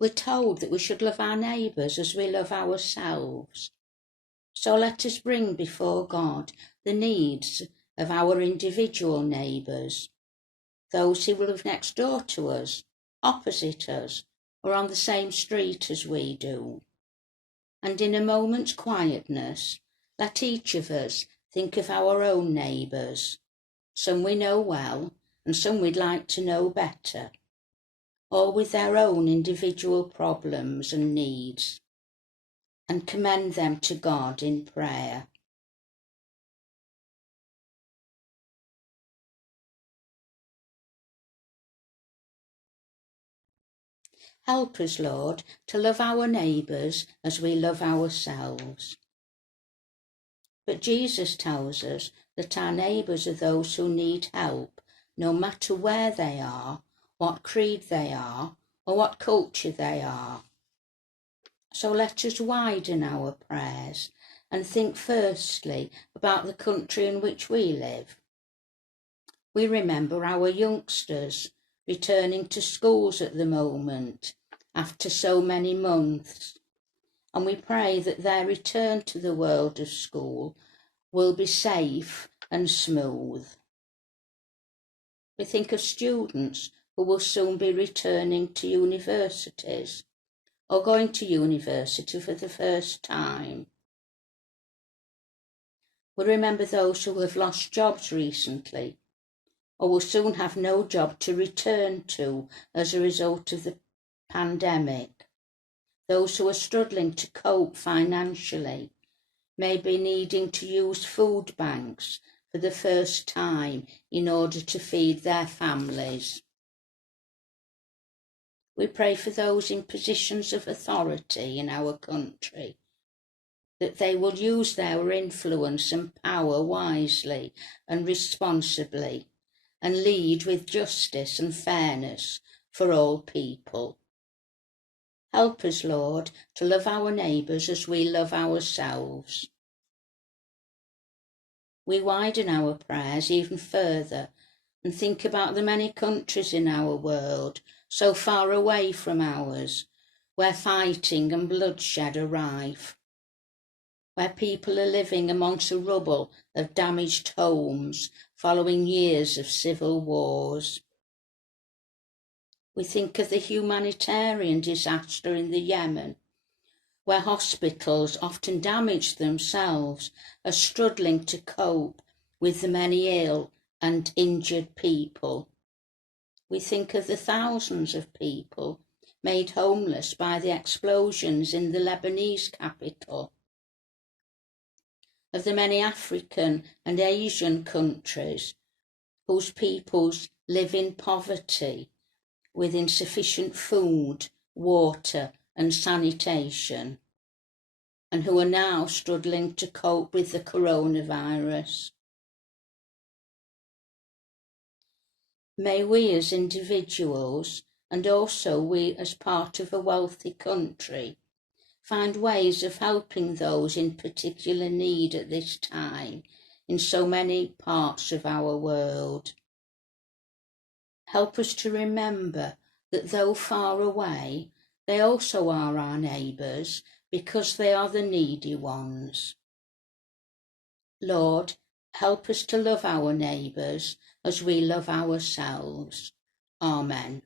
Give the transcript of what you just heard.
We're told that we should love our neighbours as we love ourselves. So let us bring before God the needs of our individual neighbours, those who live next door to us, opposite us, or on the same street as we do. And in a moment's quietness, let each of us think of our own neighbours, some we know well and some we'd like to know better, all with their own individual problems and needs, and commend them to God in prayer. Help us, Lord, to love our neighbours as we love ourselves. But Jesus tells us that our neighbours are those who need help, no matter where they are, what creed they are, or what culture they are. So let us widen our prayers and think firstly about the country in which we live. We remember our youngsters returning to schools at the moment after so many months, and we pray that their return to the world of school will be safe and smooth. We think of students who will soon be returning to universities or going to university for the first time. We remember those who have lost jobs recently or will soon have no job to return to as a result of the pandemic. Those who are struggling to cope financially, may be needing to use food banks for the first time in order to feed their families. We pray for those in positions of authority in our country, that they will use their influence and power wisely and responsibly, and lead with justice and fairness for all people. Help us, Lord, to love our neighbours as we love ourselves. We widen our prayers even further and think about the many countries in our world so far away from ours, where fighting and bloodshed are rife, where people are living amongst the rubble of damaged homes following years of civil wars. We think of the humanitarian disaster in the Yemen, where hospitals, often damaged themselves, are struggling to cope with the many ill and injured people. We think of the thousands of people made homeless by the explosions in the Lebanese capital, of the many African and Asian countries whose peoples live in poverty with insufficient food, water and sanitation, and who are now struggling to cope with the coronavirus. May we as individuals, and also we as part of a wealthy country, find ways of helping those in particular need at this time in so many parts of our world. Help us to remember that though far away, they also are our neighbours because they are the needy ones. Lord, help us to love our neighbours as we love ourselves. Amen.